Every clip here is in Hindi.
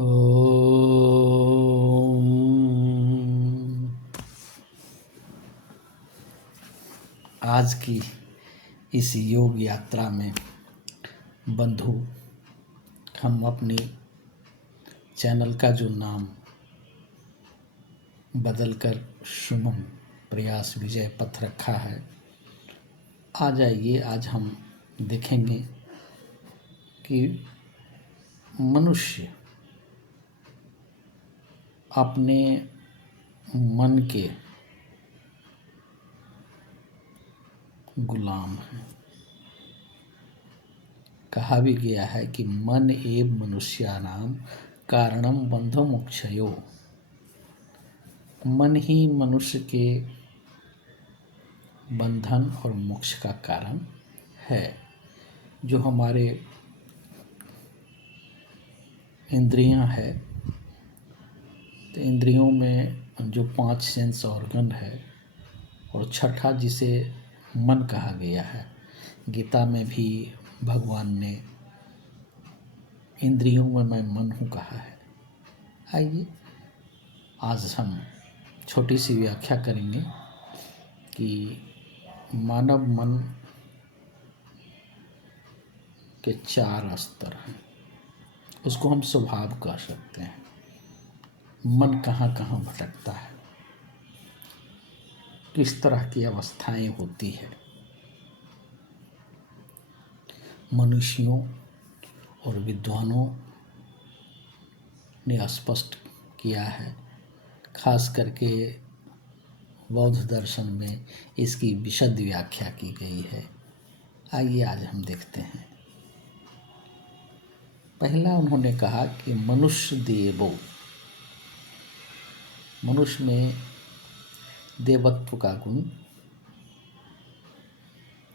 ओम। आज की इस योग यात्रा में बंधु, हम अपनी चैनल का जो नाम बदलकर शुभम प्रयास विजय पथ रखा है, आ जाइए। आज हम देखेंगे कि मनुष्य अपने मन के गुलाम हैं। कहा भी गया है कि मन एव मनुष्यानाम कारणम बंधो मोक्षयो। मन ही मनुष्य के बंधन और मोक्ष का कारण है। जो हमारे इंद्रियां है, तो इंद्रियों में जो 5 सेंस ऑर्गन है और छठा जिसे मन कहा गया है, गीता में भी भगवान ने इंद्रियों में मैं मन हूँ कहा है। आइए आज हम छोटी सी व्याख्या करेंगे कि मानव मन के 4 स्तर हैं। उसको हम स्वभाव कह सकते हैं। मन कहाँ कहाँ भटकता है, किस तरह की अवस्थाएं होती है। मनुष्यों और विद्वानों ने स्पष्ट किया है, खास करके बौद्ध दर्शन में इसकी विशद व्याख्या की गई है। आइए आज हम देखते हैं। पहला उन्होंने कहा कि मनुष्य देवो, मनुष्य में देवत्व का गुण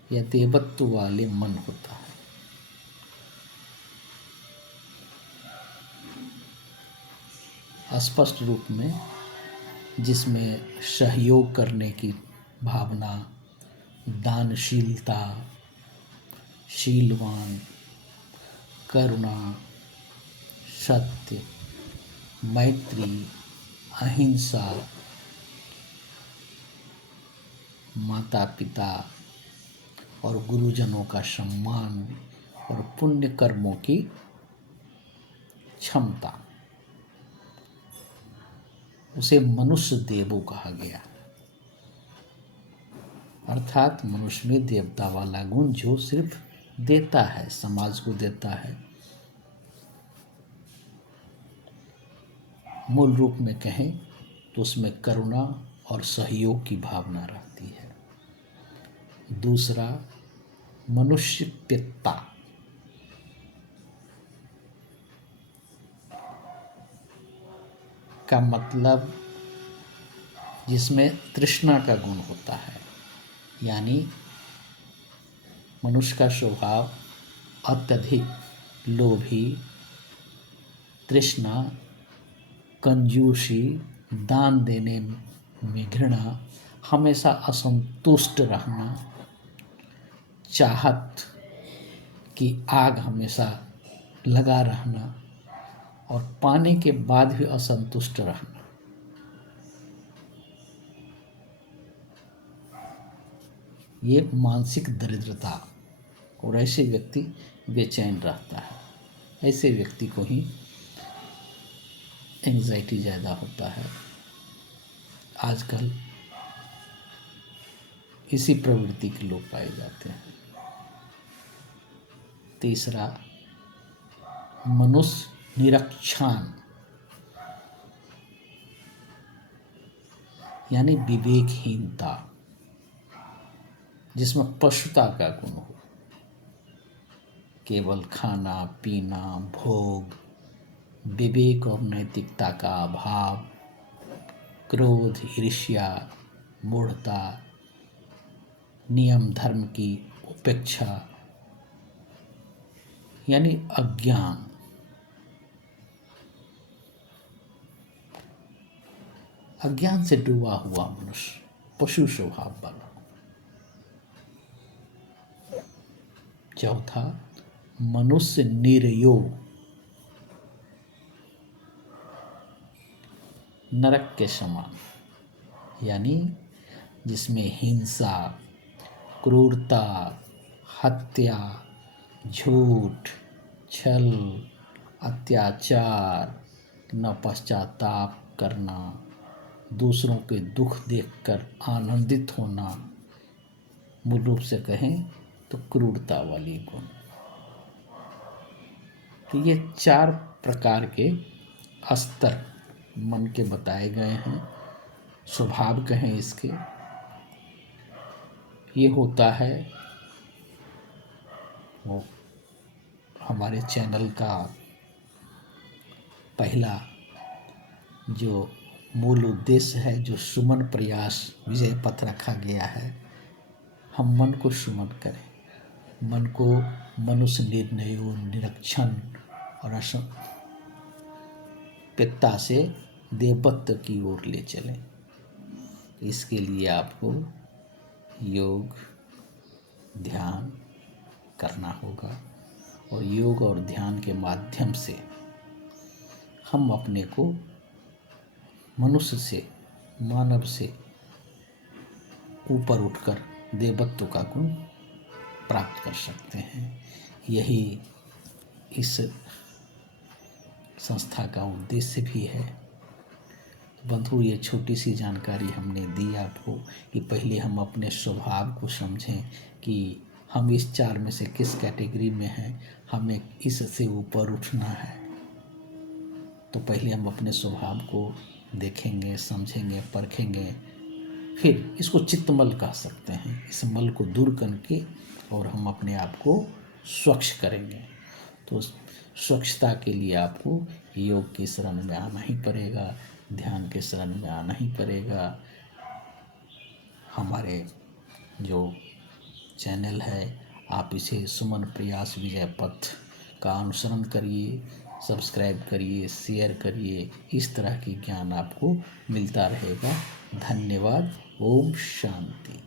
या देवत्व वाले मन होता है। स्पष्ट रूप में जिसमें सहयोग करने की भावना, दानशीलता, शीलवान, करुणा, सत्य, मैत्री, अहिंसा, माता पिता और गुरुजनों का सम्मान और पुण्य कर्मों की क्षमता, उसे मनुष्य देवो कहा गया। अर्थात मनुष्य में देवता वाला गुण जो सिर्फ देता है, समाज को देता है। मूल रूप में कहें तो उसमें करुणा और सहयोग की भावना रहती है। दूसरा, मनुष्य पिता, का मतलब जिसमें तृष्णा का गुण होता है, यानी मनुष्य का स्वभाव अत्यधिक लोभी, तृष्णा, कंजूसी, दान देने में घृणा, हमेशा असंतुष्ट रहना, चाहत की आग हमेशा लगा रहना और पाने के बाद भी असंतुष्ट रहना। ये मानसिक दरिद्रता, और ऐसे व्यक्ति बेचैन रहता है। ऐसे व्यक्ति को ही एंग्जाइटी ज़्यादा होता है। आजकल इसी प्रवृत्ति के लोग पाए जाते हैं। तीसरा, मनुष्य निरक्षान, यानी विवेकहीनता, जिसमें पशुता का गुण हो। केवल खाना पीना, भोग, विवेक और नैतिकता का अभाव, क्रोध, ईर्ष्या, मूढ़ता, नियम धर्म की उपेक्षा, यानी अज्ञान। अज्ञान से डूबा हुआ मनुष्य पशु स्वभाव वाला। चौथा, मनुष्य निर्यो, नरक के समान, यानी जिसमें हिंसा, क्रूरता, हत्या, झूठ, छल, अत्याचार, न पश्चाताप करना, दूसरों के दुख देखकर आनंदित होना, मूल रूप से कहें तो क्रूरता वाली गुण। तो ये 4 प्रकार के स्तर मन के बताए गए हैं, स्वभाव कहें इसके। ये होता है वो हमारे चैनल का पहला जो मूल उद्देश्य है, जो सुमन प्रयास विजय पथ रखा गया है, हम मन को सुमन करें, मन को मनुष्य निर्णयों, निरीक्षण और पिता से देवत्व की ओर ले चलें। इसके लिए आपको योग, ध्यान करना होगा, और योग और ध्यान के माध्यम से हम अपने को मनुष्य से, मानव से ऊपर उठकर देवत्व का गुण प्राप्त कर सकते हैं। यही इस संस्था का उद्देश्य भी है। बंधु, ये छोटी सी जानकारी हमने दी आपको कि पहले हम अपने स्वभाव को समझें कि हम इस 4 में से किस कैटेगरी में हैं, हमें इससे ऊपर उठना है। तो पहले हम अपने स्वभाव को देखेंगे, समझेंगे, परखेंगे, फिर इसको चित्तमल कह सकते हैं। इस मल को दूर करके और हम अपने आप को स्वच्छ करेंगे। तो स्वच्छता के लिए आपको योग की शरण में आना ही पड़ेगा, ध्यान के शरण में आना ही पड़ेगा। हमारे जो चैनल है, आप इसे सुमन प्रयास विजय पथ का अनुसरण करिए, सब्सक्राइब करिए, शेयर करिए। इस तरह की ज्ञान आपको मिलता रहेगा। धन्यवाद। ओम शांति।